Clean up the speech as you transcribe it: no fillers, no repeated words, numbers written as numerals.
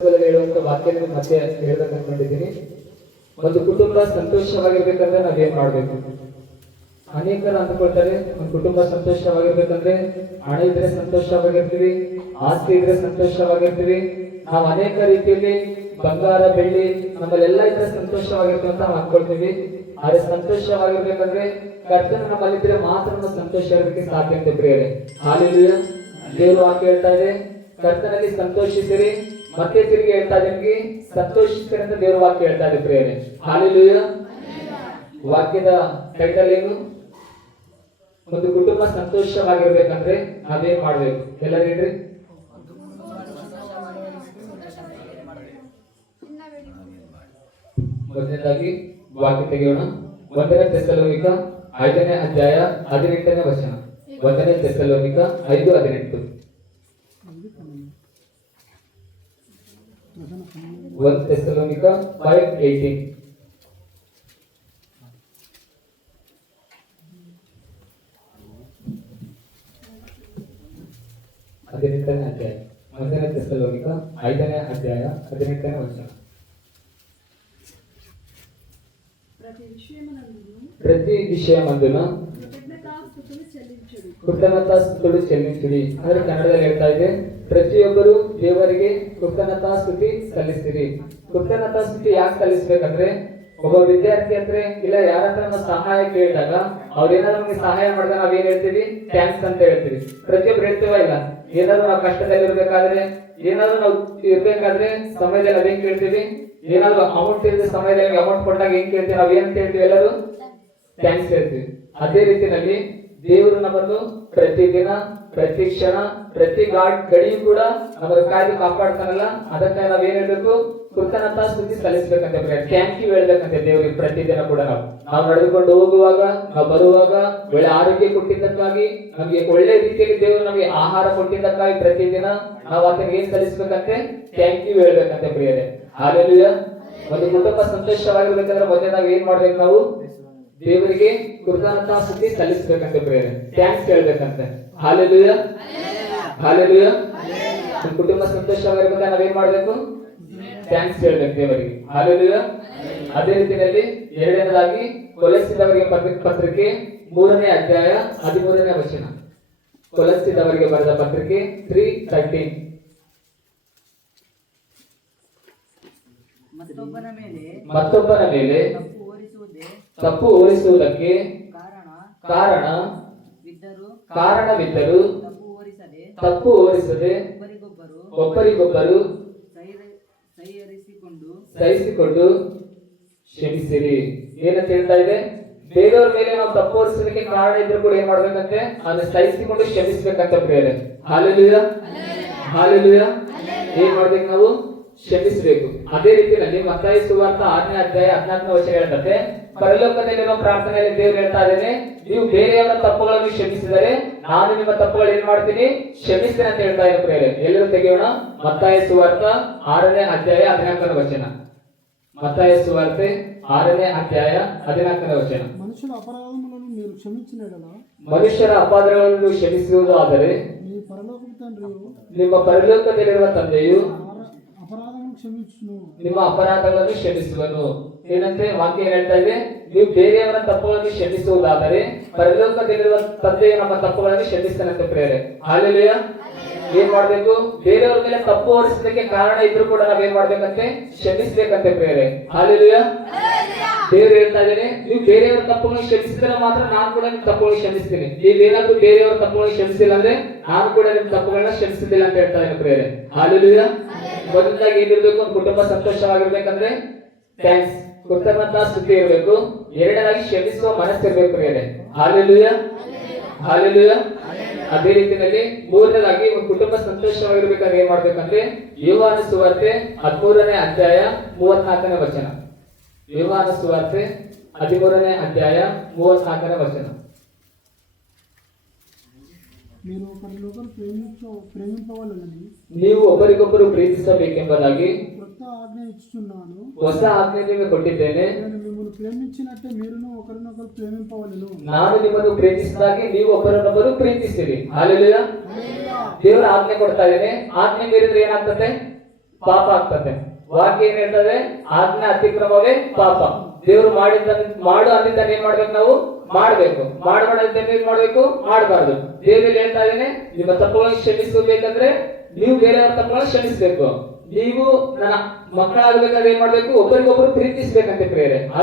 ಹೇಳುವಂತ ವಾಕ್ಯನ ಮತ್ತೆ ಹೇಳ್ಬೇಕು ಅನ್ಕೊಂಡಿದ್ದೀನಿ. ಒಂದು ಕುಟುಂಬ ಸಂತೋಷವಾಗಿರ್ಬೇಕಂದ್ರೆ ನಾವೇನ್ ಮಾಡ್ಬೇಕು? ಅನೇಕರು ಅಂದ್ಕೊಳ್ತಾರೆ ಒಂದು ಕುಟುಂಬ ಸಂತೋಷವಾಗಿರ್ಬೇಕಂದ್ರೆ ಹಣ ಇದ್ರೆ ಸಂತೋಷವಾಗಿರ್ತೀವಿ, ಆಸ್ತಿ ಇದ್ರೆ ಸಂತೋಷವಾಗಿರ್ತೀವಿ, ನಾವು ಅನೇಕ ರೀತಿಯಲ್ಲಿ ಬಂಗಾರ ಬೆಳ್ಳಿ ನಮ್ಮಲ್ಲೆಲ್ಲ ಇದ್ರೆ ಸಂತೋಷವಾಗಿರ್ತೀವಿ ಅಂತ ನಾವು ಅನ್ಕೊಳ್ತೀವಿ. ಆದ್ರೆ ಸಂತೋಷವಾಗಿರ್ಬೇಕಂದ್ರೆ ಕರ್ತನ ನಮ್ಮಲ್ಲಿದ್ರೆ ಮಾತ್ರ ನಾವು ಸಂತೋಷ ಇರೋದಕ್ಕೆ ಸಾಧ್ಯ ಅಂತ ಪ್ರಿಯರೇ. ಹಾಲೆಲೂಯಾ. ದೇವರು ವಾಕ್ಯ ಹೇಳ್ತಾ ಇದೆ, ಕರ್ತನಲ್ಲಿ ಸಂತೋಷಿಸಿರಿ. ಮತ್ತೆ ತಿರುಗಿ ಹೇಳ್ತಾ ನಿಮ್ಗೆ ಸಂತೋಷಿಸಿರಿ ಅಂತ ದೇವರ ವಾಕ್ಯ ಹೇಳ್ತಾ ಇದೆ ಪ್ರಿಯರೇ. ಹಾಲೆಲೂಯಾ. ವಾಕ್ಯದ ಟೈಟಲ್ ಏನು? ಒಂದು ಕುಟುಂಬ ಸಂತೋಷವಾಗಿರ್ಬೇಕಂದ್ರೆ ನಾವೇನ್ ಮಾಡ್ಬೇಕು? ಎಲ್ಲರೂ ಹೇಳ್ರಿ. ಮೊದಲನೇದಾಗಿ ವಾಕ್ಯ ತೆಗೆಯೋಣ. 1ನೇ ಥೆಸಲೋನಿಕ 5ನೇ ಅಧ್ಯಾಯ 18ನೇ ವಚನ. 1ನೇ ಥೆಸಲೋನಿಕ 5:18. 1 ಥೆಸಲೋನಿಕ 5:18. ಹದಿನೆಂಟನೇ ಅಧ್ಯಾಯ 1ನೇ ಥೆಸಲೋನಿಕ 5ನೇ ಅಧ್ಯಾಯ 18ನೇ ವಚನ. ಪ್ರತಿ ವಿಷಯಮಂದುನು ಕೃತಜ್ಞತಾಸ್ತುತಿ ಚೆಲ್ಲಿಸಿರಿ. ಅಂದ್ರೆ ಕನ್ನಡದಲ್ಲಿ ಹೇಳ್ತಾ ಇದೆ, ಪ್ರತಿಯೊಬ್ಬರು ದೇವರಿಗೆ ಕೃತಜ್ಞತಾಸ್ತುತಿ ಸಲ್ಲಿಸಿರಿ. ಕೃತಜ್ಞತಾಸ್ತುತಿ ಯಾಕೆ ಸಲ್ಲಿಸ್ಬೇಕಂದ್ರೆ, ಒಬ್ಬ ವಿದ್ಯಾರ್ಥಿ ಅಂದ್ರೆ ಇಲ್ಲ ಯಾರ ಹತ್ರ ನಾವು ಸಹಾಯ ಕೇಳಿದಾಗ ಅವ್ರೇನಾದ್ರು ನಮ್ಗೆ ಸಹಾಯ ಮಾಡಿದಾಗ ನಾವೇನ್ ಹೇಳ್ತೀವಿ? ಥ್ಯಾಂಕ್ಸ್ ಅಂತ ಹೇಳ್ತೀವಿ. ಪ್ರತಿಯೊಬ್ರು ಹೇಳ್ತೀವ ಇಲ್ಲ? ಏನಾದ್ರು ನಾವು ಕಷ್ಟದಲ್ಲಿ ಇರ್ಬೇಕಾದ್ರೆ, ಏನಾದ್ರು ನಾವು ಇರ್ಬೇಕಾದ್ರೆ ಸಮಯದಲ್ಲಿ ನಾವೇನ್ ಕೇಳ್ತೀವಿ? ಏನಾದ್ರು ಅಮೌಂಟ್ ಇಲ್ಲದ ಸಮಯದಲ್ಲಿ ಅಮೌಂಟ್ ಕೊಟ್ಟಾಗ ಏನ್ ಕೇಳ್ತೀವಿ? ನಾವ್ ಏನ್ ಹೇಳ್ತೀವಿ? ಎಲ್ಲರೂ ಥ್ಯಾಂಕ್ಸ್ ಹೇಳ್ತೀವಿ. ಅದೇ ರೀತಿಯಲ್ಲಿ ದೇವರು ನಮ್ಮನ್ನು ಪ್ರತಿದಿನ, ಪ್ರತಿ ಕ್ಷಣ, ಪ್ರತಿ ಗಡಿಯೂ ಕೂಡ ನಮ್ಮನ್ನು ಕಾಯ್ದು ಕಾಪಾಡ್ತಾನಲ್ಲ, ಅದಕ್ಕಾಗಿ ನಾವ್ ಏನ್ ಹೇಳ್ಬೇಕು? ಕೃತಜ್ಞತಾ ಸ್ತುತಿ ಸಲ್ಲಿಸ್ಬೇಕಂತ, ಥ್ಯಾಂಕ್ ಯು ಹೇಳ್ಬೇಕಂತೆ ದೇವರಿಗೆ. ಪ್ರತಿದಿನ ಕೂಡ ನಾವು ನಡೆದುಕೊಂಡು ಹೋಗುವಾಗ, ನಾವು ಬರುವಾಗ, ಒಳ್ಳೆ ಆರೋಗ್ಯ ಕೊಟ್ಟಿದ್ದಕ್ಕಾಗಿ, ನಮ್ಗೆ ಒಳ್ಳೆ ರೀತಿಯಲ್ಲಿ ದೇವರು ನಮಗೆ ಆಹಾರ ಕೊಟ್ಟಿದ್ದಕ್ಕಾಗಿ ಪ್ರತಿದಿನ ನಾವು ಆತನಿಗೆ ಏನ್ ಸಲ್ಲಿಸ್ಬೇಕಂತೆ? ಥ್ಯಾಂಕ್ ಯು ಹೇಳ್ಬೇಕಂತೆ ಪ್ರಿಯರೇ. ಹಾಲೆಲೂಯಾ. ಒಂದು ಕುಟುಂಬ ಸಂತೋಷವಾಗಿರ್ಬೇಕಂದ್ರೆ ಮೊದಲೇ ನಾವು ಏನ್ ಮಾಡ್ಬೇಕು? ನಾವು ದೇವರಿಗೆ ಕೃತಜ್ಞತಾ ಸ್ತುತಿ ಸಲ್ಲಿಸಬೇಕಂತೆ ಪ್ರಿಯರೇ, ಥ್ಯಾಂಕ್ಸ್ ಹೇಳ್ಬೇಕಂತೆ. ಹಾಲೆಲೂಯಾ. ಹಾಲೆಲೂಯಾ. ಒಂದು ಕುಟುಂಬ ಸಂತೋಷವಾಗಿರ್ಬೇಕಾದ್ರೆ ನಾವೇನ್ ಮಾಡ್ಬೇಕು? ಥ್ಯಾಂಕ್ಸ್ ಹೇಳ್ಬೇಕು ದೇವರಿಗೆ. ಹಾಲೆಲೂಯಾ. ಅದೇ ರೀತಿಯಲ್ಲಿ ಎರಡನೇದಾಗಿ ಕೊಲಸ್ಸಿದವರಿಗೆ ಪತ್ರಿಕೆ 3ನೇ ಅಧ್ಯಾಯ 13ನೇ ವಚನ. ಕೊಲಸ್ಸಿದವರಿಗೆ ಬರೆದ ಪತ್ರಿಕೆ 3:13. ಮತ್ತೊಬ್ಬನ ಮೇಲೆ ತಪ್ಪು ಹೋಲಿಸುವುದಕ್ಕೆ ಕಾರಣವಿದ್ದರೂ ತಪ್ಪು ಹೋಲಿಸದೆ ಒಬ್ಬರಿಗೊಬ್ಬರು ಸಹಿಸಿಕೊಂಡು ಕ್ಷಮಿಸಿರಿ. ಏನಂತ ಹೇಳ್ತಾ ಇದೆ? ಬೇರೆಯವ್ರ ಮೇಲೆ ನಾವು ತಪ್ಪು ಹೋಲಿಸೋದಕ್ಕೆ ಕಾರಣ ಇದ್ರೂ ಕೂಡ ಏನ್ ಮಾಡ್ಬೇಕಂತೆ? ಅದನ್ನ ಸಹಿಸಿಕೊಂಡು ಕ್ಷಮಿಸ್ಬೇಕಂತ ಪ್ರಿಯರೇ. ಹಾಲೆಲೂಯಾ. ಹಾಲೆಲೂಯಾ. ಏನ್ ಮಾಡ್ಬೇಕು? ನಾವು ಕ್ಷಮಿಸಬೇಕು. ಅದೇ ರೀತಿಯಲ್ಲಿ ಮತ್ತಾಯ ಸುವಾರ್ತೆ 6ನೇ ಅಧ್ಯಾಯ 14ನೇ ವಚನ ಹೇಳ್ತದೆ, ಪರಲೋಕದಲ್ಲಿರುವ ಪ್ರಾರ್ಥನೆಯಲ್ಲಿ ದೇವರು ಹೇಳ್ತಾ ಇದ್ದೇನೆ, ನೀವು ಬೇರೆಯವರ ತಪ್ಪುಗಳನ್ನು ಕ್ಷಮಿಸಿದರೆ ನಾನು ನಿಮ್ಮ ತಪ್ಪುಗಳು ಏನ್ ಮಾಡ್ತೀನಿ? ಕ್ಷಮಿಸ್ತೇನೆ ಅಂತ ಹೇಳ್ತಾ ಇದ್ದ ಪ್ರಿಯರೇ. ಎಲ್ಲರೂ ತೆಗೆಯೋಣ. ಮತ್ತಾಯ ಸುವಾರ್ತೆ 6ನೇ ಅಧ್ಯಾಯ 14ನೇ ವಚನ. ಮತ್ತಾಯ ಸುವಾರ್ತೆ 6ನೇ ಅಧ್ಯಾಯ 14ನೇ ವಚನ. ಮನುಷ್ಯರ ಅಪರಾಧಗಳನ್ನು ನೀವು ಕ್ಷಮಿಸಿದ ಮನುಷ್ಯರ ಅಪರಾಧಗಳನ್ನು ಕ್ಷಮಿಸುವುದು ಆದರೆ ನಿಮ್ಮ ಪರಲೋಕದಲ್ಲಿರುವ ತಂದೆಯು ನಿಮ್ಮ ಅಪರಾಧಗಳನ್ನು ಕ್ಷಮಿಸುವನು. ಏನಂತೆ ವಾಕ್ಯ ಹೇಳ್ತಾ ಇದೆ? ನೀವು ಬೇರೆಯವರ ತಪ್ಪುಗಳನ್ನು ಕ್ಷಮಿಸುವುದಾದರೆ ಪರಲೋಕದಲ್ಲಿರುವ ತಂದೆಯು ನಮ್ಮ ತಪ್ಪುಗಳನ್ನು ಕ್ಷಮಿಸ್ತಾನಂತೆ ಪ್ರಿಯರೇ. ಹಾಲೆಲೂಯಾ. ಏನ್ ಮಾಡ್ಬೇಕು? ಬೇರೆಯವ್ರ ಮೇಲೆ ತಪ್ಪು ಹೊರಿಸೋದಕ್ಕೆ ಕಾರಣ ಇದ್ರೂ ಕೂಡ ನಾವೇನ್ ಮಾಡ್ಬೇಕಂತೆ? ಕ್ಷಮಿಸ್ಬೇಕಂತೆ ಪ್ರಿಯರೇ. ಹಾಲೆಲೂಯಾ. ದೇವರು ಹೇಳ್ತಾ ಇದ್ದೇನೆ, ನೀವು ಬೇರೆಯವರ ತಪ್ಪುಗಳನ್ನು ಕ್ಷಮಿಸಿದ್ರೆ ಮಾತ್ರ ನಾನು ಕೂಡ ನಿಮ್ ತಪ್ಪುಗಳನ್ನು ಕ್ಷಮಿಸ್ತೀನಿ. ನೀವೇನಾದ್ರೂ ಬೇರೆಯವರ ತಪ್ಪುಗಳನ್ನು ಕ್ಷಮಿಸಿಲ್ಲ ಅಂದ್ರೆ ನಾನು ಕೂಡ ನಿಮ್ ತಪ್ಪುಗಳನ್ನ ಕ್ಷಮಿಸುತ್ತಿಲ್ಲ ಅಂತ ಹೇಳ್ತಾ ಇದ್ದೇನೆ ಪ್ರಿಯರೇ. ಹಾಲೆಲೂಯಾ. ಮೊದಲಾಗಿ ಏನಿರ್ಬೇಕು? ಒಂದು ಕುಟುಂಬ ಸಂತೋಷವಾಗಿರ್ಬೇಕಂದ್ರೆ ಥ್ಯಾಂಕ್ಸ್, ಕೃತಜ್ಞತಾ ಸ್ತುತಿ ಇರಬೇಕು. ಎರಡನೇದಾಗಿ ಕ್ಷಮಿಸುವ ಮನಸ್ಸಿರ್ಬೇಕು ಪ್ರಿಯರೇ. ಹಾಲೆಲೂಯಾ. ಹಾಲೆಲೂಯಾ. ಅದೇ ರೀತಿಯಲ್ಲಿ ಮೂರನೇದಾಗಿ ಒಂದು ಕುಟುಂಬ ಸಂತೋಷವಾಗಿರ್ಬೇಕಾದ್ರೆ ಏನ್ ಮಾಡ್ಬೇಕಂದ್ರೆ, ಯೋಹಾನ ಸುವಾರ್ತೆ 13ನೇ ಅಧ್ಯಾಯ 34ನೇ ವಚನ. ಯೋಹಾನ ಸುವಾರ್ತೆ 13ನೇ ಅಧ್ಯಾಯ 34ನೇ ವಚನ. ನೀವು ಒಬ್ಬರಿಗೊಬ್ಬರು ಪ್ರೀತಿಸಬೇಕೆಂಬುದಾಗಿ ಹೊಸ ಆಜ್ಞೆ ನಿಮಗೆ ಕೊಟ್ಟಿದ್ದೇನೆ, ಪ್ರೇಮಿಂಚಿನಂತೆ ನೀರುನು ఒకరినొకరు ಪ್ರೇಮಿಸವಲೆನು. ನಾನು ನಿಮ್ಮನ್ನು ಪ್ರೀತಿಸಿದಾಗೆ ನೀವು ಒಬ್ಬರನ್ನೊಬ್ಬರು ಪ್ರೀತಿಸಿರಿ. ಹಲ್ಲೆಲೂಯಾ. ದೇವರ ಆಜ್ಞೆ ಕೊಡ್ತಾ ಇದ್ದೇನೆ. ಆಜ್ಞೆ ಮೀರಿದ್ರೆ ಏನಾಗ್ತದೆ? ಪಾಪ ಆಗ್ತದೆ. ವಾಕ್ಯ ಏನ್ ಹೇಳ್ತದೆ? ಆಜ್ಞೆ ಅತಿಕ್ರಮವೇ ಪಾಪ. ದೇವರು ಮಾಡು ಅಂದಿದ್ದನ್ನ ಏನ್ ಮಾಡ್ಬೇಕು? ನಾವು ಮಾಡ್ಬೇಕು. ಮಾಡಬಾರ್ದಿದ್ದನ್ನ ಏನ್ ಮಾಡ್ಬೇಕು? ಮಾಡಬಾರ್ದು. ದೇವರಲ್ಲಿ ಹೇಳ್ತಾ ಇದ್ದೇನೆ, ನಿಮ್ಮ ತಪ್ಪುಗಳನ್ನು ಕ್ಷಮಿಸಬೇಕಂದ್ರೆ ನೀವು ಬೇರೆಯವರ ತಪ್ಪುಗಳನ್ನು ಕ್ಷಮಿಸಬೇಕು. ನೀವು ನನ್ನ ಮಕ್ಕಳಾಗಬೇಕಾದ್ರೆ ಏನ್ ಮಾಡ್ಬೇಕು? ಒಬ್ಬರಿಗೊಬ್ಬರು ಪ್ರೀತಿಸ್ಬೇಕಂತೆ ಪ್ರೇರೆ.